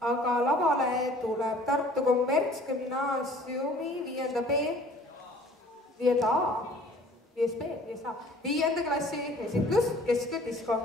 aga lavale tuleb Tartu Kommertsgümnaasiumi 5. B, 5. A, 5. B, 5. A, 5. klassi esitlus Kesköödisko.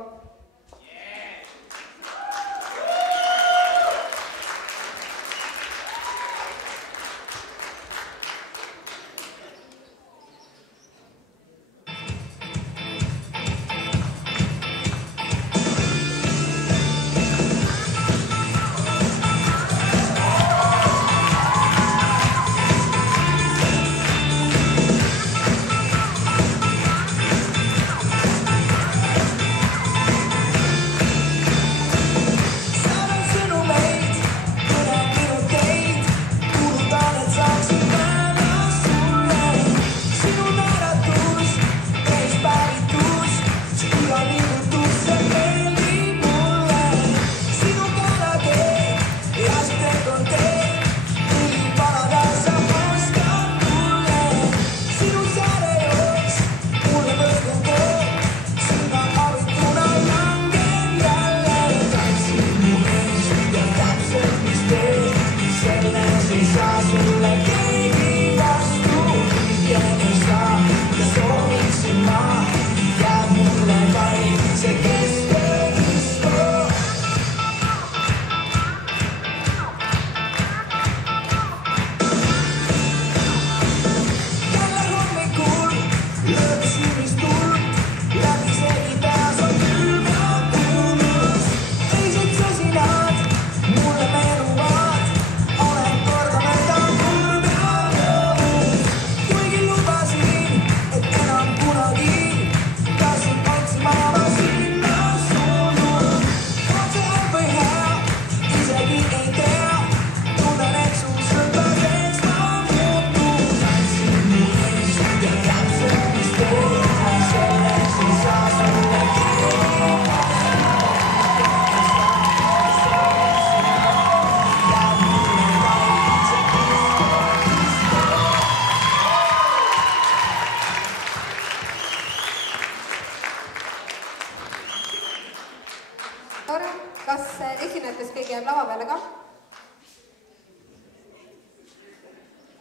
Kas esinetes keegi jääb lava peale ka?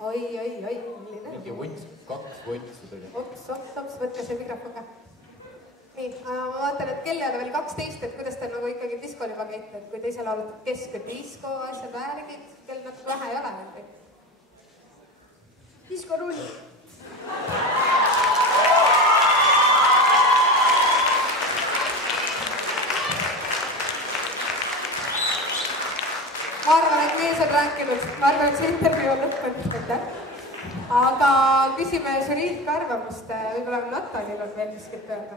Oi, milline? Mingi võts, 2 võtsu tegelikult. Ops, võtke see mikrofon ka. Nii, ma vaatan, et kell ei ole veel 12, et kuidas te nagu ikkagi diskol juba käite, et kui te ise laulatud Kesköödisko, asjad väärgid, kell natuke vähe ei ole veel. Diskorull. Ma arvan, et mees on rääkinud, ma arvan, et see intervjuu on lõppenud, aga küsime žüriilt ka arvamust, võib-olla Natalil on veel miskit öelda.